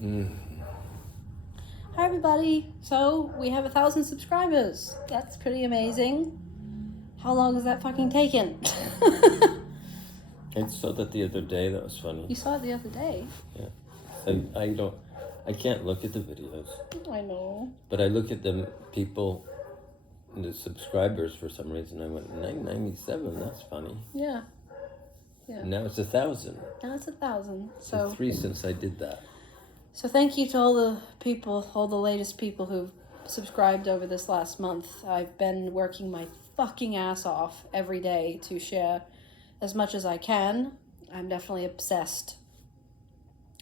Hi everybody. So we have 1,000 subscribers. That's pretty amazing. How long has that fucking taken? I saw that the other day. That was funny. You saw it the other day. Yeah. I can't look at the videos. I know. But I look at the people, the subscribers for some reason. I went 997. That's funny. Yeah. And now it's 1,000. Now it's 1,000. So 3 since I did that. So thank you to all the people, all the latest people who've subscribed over this last month. I've been working my fucking ass off every day to share as much as I can. I'm definitely obsessed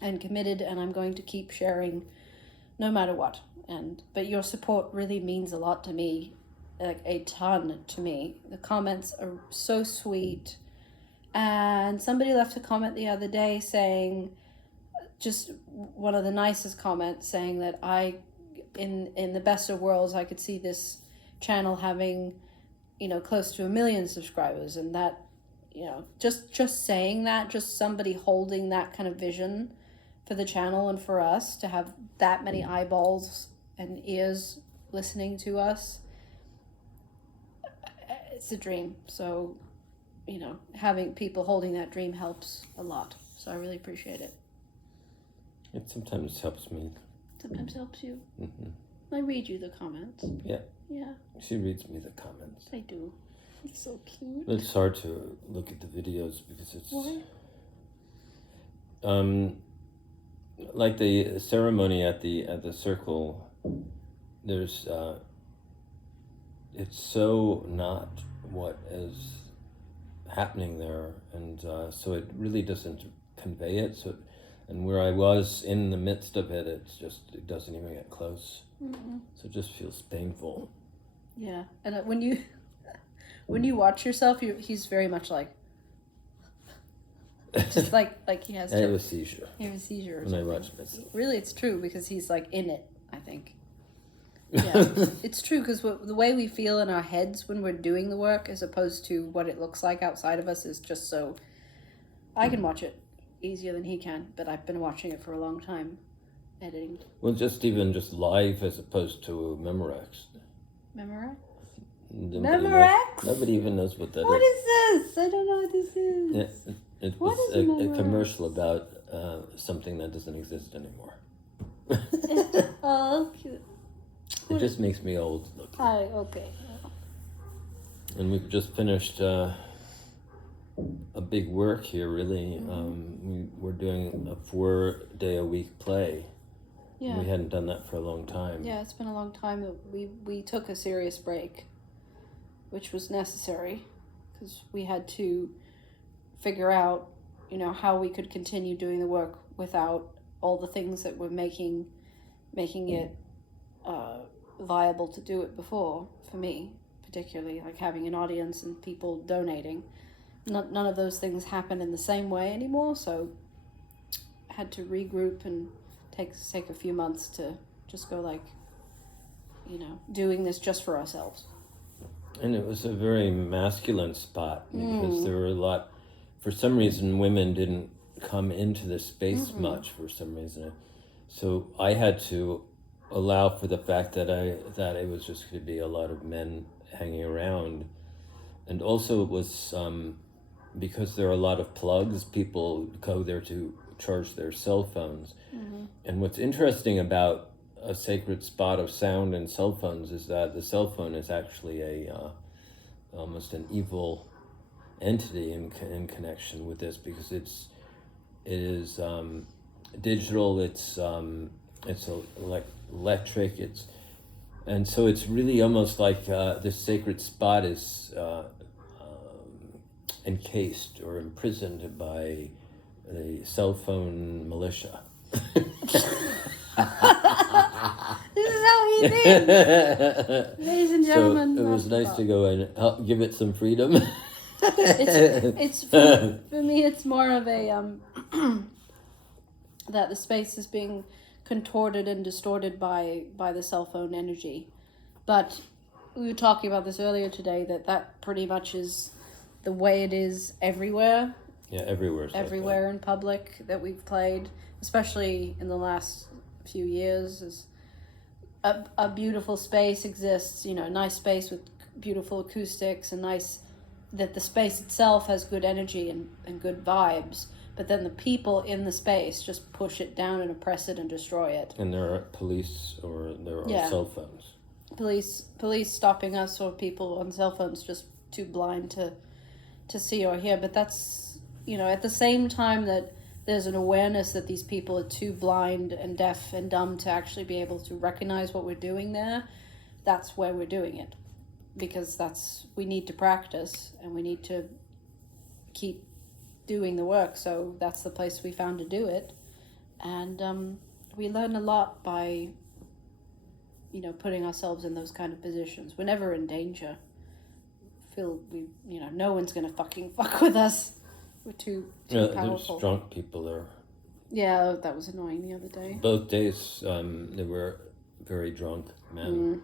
and committed, and I'm going to keep sharing no matter what. But your support really means a lot to me, like a ton to me. The comments are so sweet. And somebody left a comment the other day saying, just one of the nicest comments, saying that in the best of worlds, I could see this channel having, close to 1 million subscribers. And that, just saying that, just somebody holding that kind of vision for the channel and for us to have that many eyeballs and ears listening to us, it's a dream. So, having people holding that dream helps a lot. So I really appreciate it. It sometimes helps me. Sometimes helps you. Mm-hmm. I read you the comments. Yeah. Yeah. She reads me the comments. I do. It's so cute. But it's hard to look at the videos because it's... Why? Like the ceremony at the circle, there's... it's so not what is happening there, and so it really doesn't convey it. And where I was in the midst of it, it doesn't even get close. Mm-hmm. So it just feels painful. Yeah, and when you watch yourself, he's very much like, just like he has. I have a seizure. You have a seizure. When I watch myself. Really, it's true because he's like in it. I think. Yeah, it's true because the way we feel in our heads when we're doing the work, as opposed to what it looks like outside of us, is just so. I can watch it easier than he can, but I've been watching it for a long time, editing. Well, just live as opposed to Memorex. Memorex? Memorex? Nobody even knows what that is. What is this? I don't know what this is. Yeah, it was a commercial about something that doesn't exist anymore. Oh, cute. It just makes me old looking. Okay. And we've just finished a big work here, really. We're doing a 4-day-a-week play. Yeah. We hadn't done that for a long time. Yeah, it's been a long time that we took a serious break, which was necessary, because we had to figure out, how we could continue doing the work without all the things that were making it viable to do it before, for me, particularly, like having an audience and people donating. None of those things happen in the same way anymore, so I had to regroup and take a few months to just go doing this just for ourselves. And it was a very masculine spot because there were for some reason, women didn't come into the space much for some reason. So I had to allow for the fact that it was just going to be a lot of men hanging around. And also it was because there are a lot of plugs, people go there to charge their cell phones. And what's interesting about a sacred spot of sound and cell phones is that the cell phone is actually almost an evil entity in connection with this, because it is digital, it's electric, and so it's really almost like this sacred spot is encased or imprisoned by the cell phone militia. This is how he thinks. Ladies and gentlemen. So it was nice to go and help give it some freedom. It's for me, it's more of a that the space is being contorted and distorted by the cell phone energy. But we were talking about this earlier today, that pretty much is the way it is everywhere. Yeah, everywhere. Everywhere in public that we've played. especially in the last few years, is a beautiful space exists, you know, a nice space with beautiful acoustics and nice, that the space itself has good energy and good vibes, but then the people in the space just push it down and oppress it and destroy it. And there are police or there are Yeah. cell phones. Police stopping us, or people on cell phones just too blind to see or hear. But that's, you know, at the same time that there's an awareness that these people are too blind and deaf and dumb to actually be able to recognize what we're doing there, that's where we're doing it. Because we need to practice and we need to keep doing the work. So that's the place we found to do it. And we learn a lot by, you know, putting ourselves in those kind of positions. We're never in danger. No one's gonna fucking fuck with us. We're too powerful. There's drunk people there. Yeah, that was annoying the other day. Both days, they were very drunk men.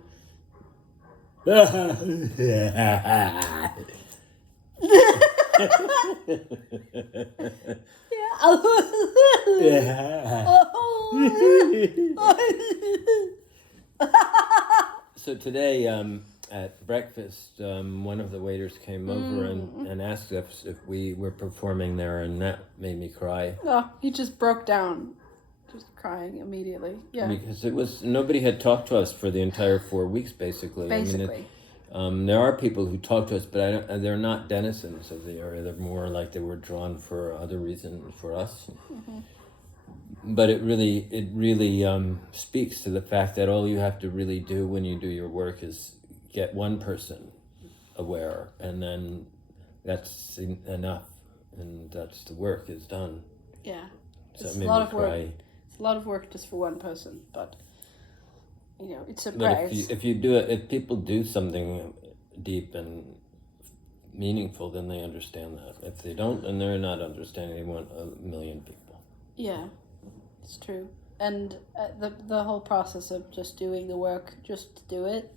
Yeah. So today, at breakfast, one of the waiters came over and asked us if we were performing there, and that made me cry. Oh, he just broke down, just crying immediately. Yeah, Because nobody had talked to us for the entire 4 weeks, basically. basically. There are people who talk to us, but they're not denizens of the area. They're more like they were drawn for other reasons for us. Mm-hmm. But it really speaks to the fact that all you have to really do when you do your work is get one person aware, and then that's enough, and that's the work is done. Yeah, So it's it made a lot me of work. cry. It's a lot of work just for one person, but you know, it's a But prize. if you do it, if people do something deep and meaningful, then they understand that. If they don't, then they're not understanding. They want a million people. Yeah, it's true. And the whole process of just doing the work, just to do it,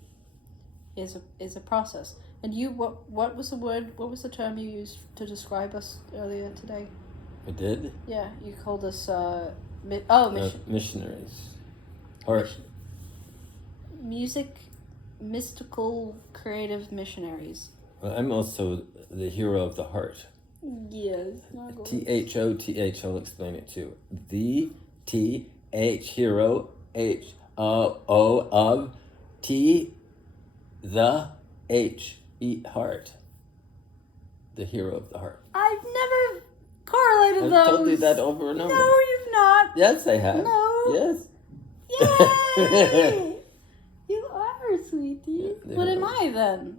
is a process. And what was the word? What was the term you used to describe us earlier today? I did? Yeah, you called us Missionaries. Or mystical, creative missionaries. well, I'm also the hero of the heart. Yes. THOTH, I'll explain it too. The TH hero, HOO of T the H heart. The hero of the heart. I've never correlated I've those. told you that over and over. No, you've not. Yes, I have. No. Yes. Yay! You are, sweetie. Yeah, What am are. I then?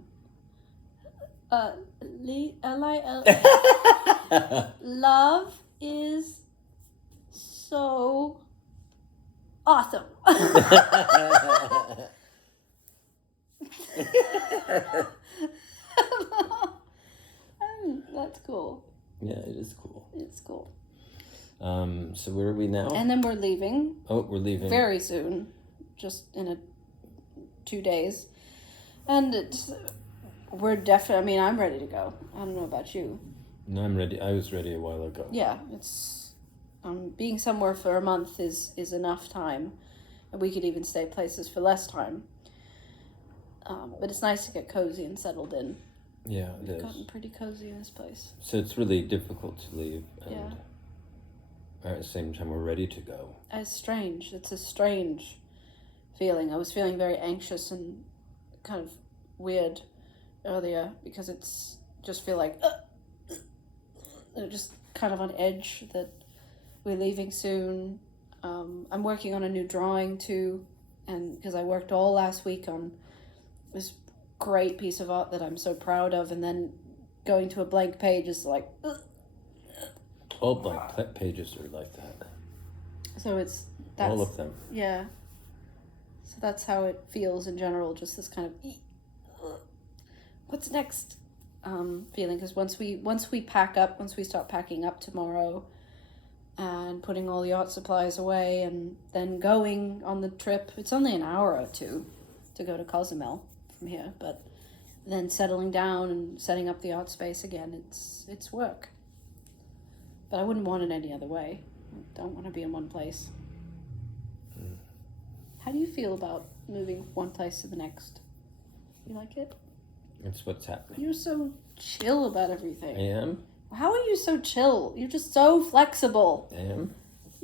Love is so awesome. That's cool. Yeah, it is cool. It's cool. So where are we now? And then we're leaving Oh, we're leaving. very soon, just in 2 days. And we're definitely, I mean, I'm ready to go. I don't know about you. No, I'm ready. I was ready a while ago. Yeah, it's, being somewhere for a month is enough time. And we could even stay places for less time. But it's nice to get cozy and settled in. Yeah, it We've is. gotten pretty cozy in this place. So it's really difficult to leave. And Yeah. at the same time, we're ready to go. It's strange. It's a strange feeling. I was feeling very anxious and kind of weird earlier because it's just feel like just kind of on edge that we're leaving soon. I'm working on a new drawing too, and because I worked all last week on this great piece of art that I'm so proud of, and then going to a blank page is like All blank pages are like that. so that's All of them. Yeah. So that's how it feels in general, just this kind of what's next feeling, because once we pack up, once we start packing up tomorrow and putting all the art supplies away and then going on the trip, it's only an hour or two to go to Cozumel from here, but then settling down and setting up the art space again, it's work. But I wouldn't want it any other way. don't want to be in one place. How do you feel about moving one place to the next? You like it? It's what's happening. You're so chill about everything. I am? How are you so chill? You're just so flexible. I am?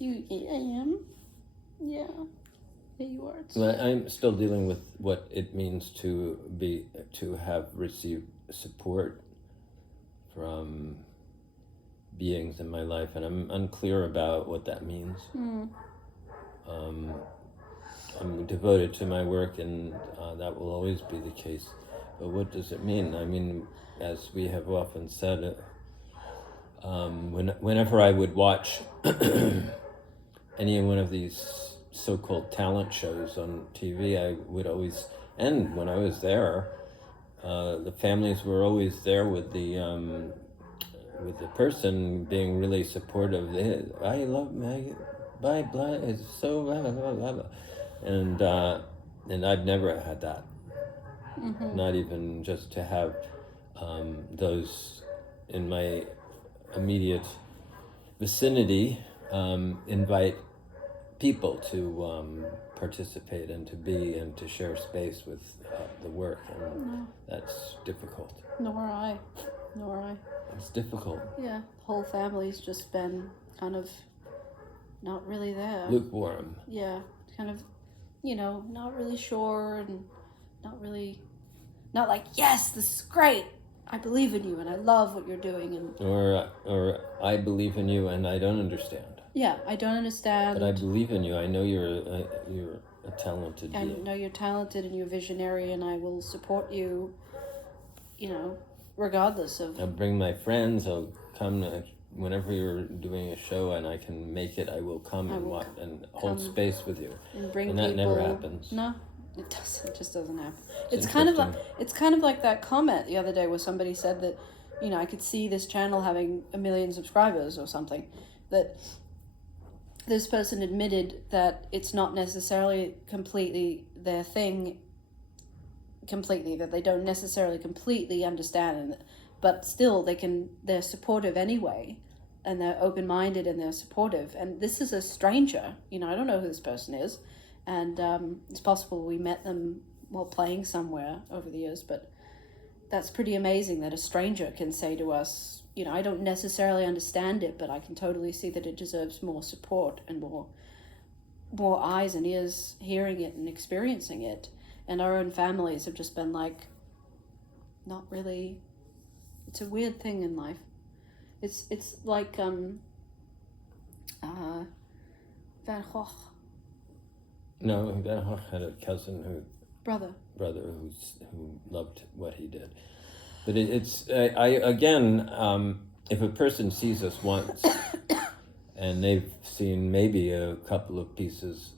I am? Yeah. Yeah, you are. Well, I'm still dealing with what it means to have received support from beings in my life, and I'm unclear about what that means. I'm devoted to my work, and that will always be the case. But what does it mean? I mean, as we have often said, whenever I would watch any one of these so-called talent shows on TV, I would always, and when I was there, the families were always there with the person being really supportive. I love Maggie, blah blah. It's so blah blah blah blah, and I've never had that. Not even just to have those in my immediate vicinity invite people to participate and to be and to share space with the work, and that's difficult. Nor I. It's difficult. Yeah, the whole family's just been kind of not really there. Lukewarm. Yeah, kind of, not really sure and not like, yes, this is great. I believe in you and I love what you're doing. And or I believe in you and I don't understand. Yeah, I don't understand. But I believe in you. I know you're a talented being. I know you're talented and you're visionary, and I will support you, regardless of... I'll bring my friends. I'll come whenever you're doing a show and I can make it. I will come and hold space with you. And bring and people... that never happens. No, it doesn't. It just doesn't happen. It's kind of like that comment the other day where somebody said that, I could see this channel having 1 million subscribers or something. That this person admitted that it's not necessarily completely their thing. That they don't necessarily completely understand it, but still they're supportive anyway, and they're open-minded and they're supportive. And this is a stranger, I don't know who this person is, and it's possible we met them while playing somewhere over the years, but that's pretty amazing that a stranger can say to us, I don't necessarily understand it, but I can totally see that it deserves more support and more eyes and ears hearing it and experiencing it. And our own families have just been like, not really. It's a weird thing in life. It's like Van Gogh. No, Van Gogh had a cousin brother who loved what he did. But it's if a person sees us once and they've seen maybe a couple of pieces.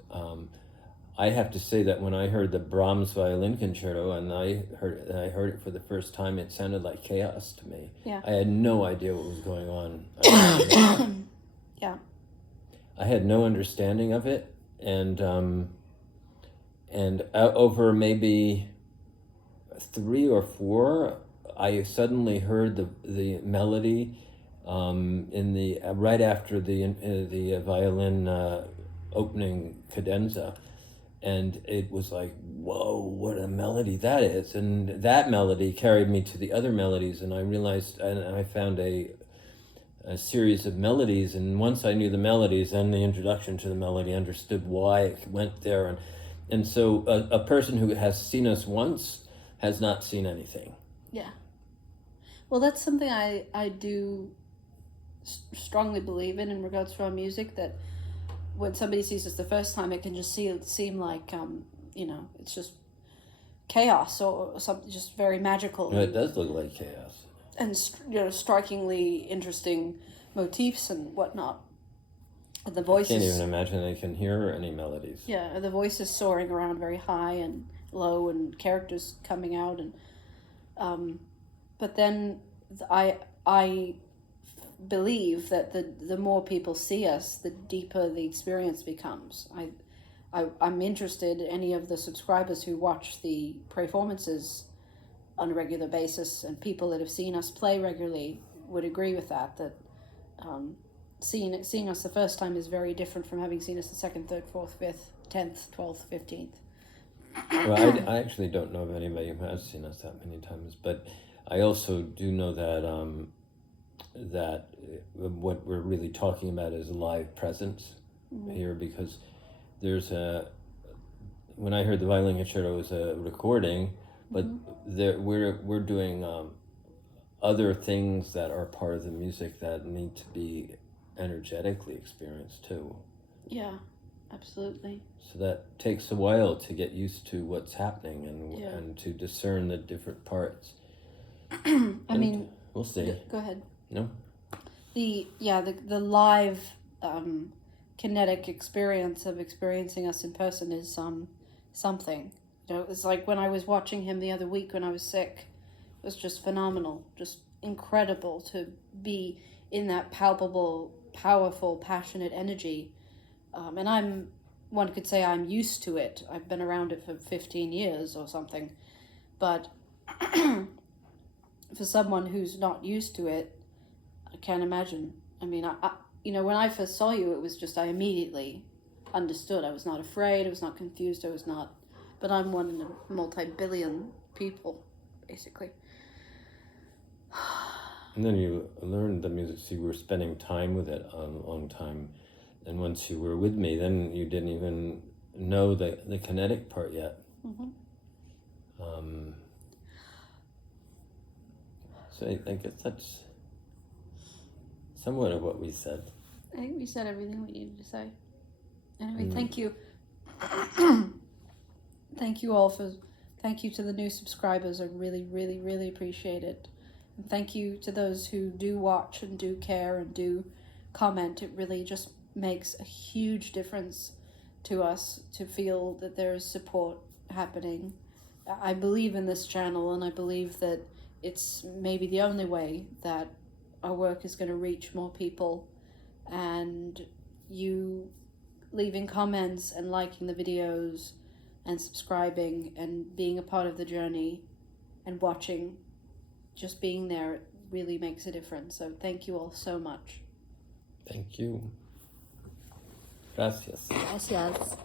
I have to say that when I heard the Brahms violin concerto and I heard it for the first time, it sounded like chaos to me. Yeah. I had no idea what was going on. Yeah. I had no understanding of it, and over maybe 3 or 4, I suddenly heard the melody in the right after the violin opening cadenza. And it was like, whoa, what a melody that is. And that melody carried me to the other melodies, and I realized, and I found a series of melodies, and once I knew the melodies, then the introduction to the melody, understood why it went there. And so a person who has seen us once has not seen anything. Yeah. Well, that's something I do strongly believe in regards to our music, that when somebody sees us the first time, it can just seem like, it's just chaos or something, just very magical. No, it does look like chaos. And, strikingly interesting motifs and whatnot. And the voices... I can't even imagine they can hear any melodies. Yeah, the voices soaring around very high and low and characters coming out. And but then I believe that the more people see us, the deeper the experience becomes. I'm interested, any of the subscribers who watch the performances on a regular basis and people that have seen us play regularly would agree with that seeing us the first time is very different from having seen us the second, third, fourth, fifth, 10th, 12th, 15th. Well, I actually don't know of anybody who has seen us that many times, but I also do know that that what we're really talking about is live presence here, because there's when I heard the violin concerto was a recording, but we're doing other things that are part of the music that need to be energetically experienced too. Yeah, absolutely. So that takes a while to get used to what's happening and to discern the different parts. I mean, we'll see. Go ahead. No? The live kinetic experience of experiencing us in person is something. You know, it's like when I was watching him the other week when I was sick. It was just phenomenal, just incredible to be in that palpable, powerful, passionate energy. And one could say I'm used to it. I've been around it for 15 years or something. But for someone who's not used to it, I can't imagine. I mean, I when I first saw you, it was just I immediately understood. I was not afraid. I was not confused. I was not. But I'm one in a multi-billion people, basically. And then you learned the music, so you were spending time with it a long time. And once you were with me, then you didn't even know the kinetic part yet. So I guess that's somewhat of what we said. I think we said everything we needed to say. Anyway, thank you. Thank you to the new subscribers. I really, really, really appreciate it. And thank you to those who do watch and do care and do comment. It really just makes a huge difference to us to feel that there is support happening. I believe in this channel, and I believe that it's maybe the only way that our work is going to reach more people. And you leaving comments and liking the videos and subscribing and being a part of the journey and watching, just being there, it really makes a difference. So thank you all so much. Thank you. Gracias. Gracias.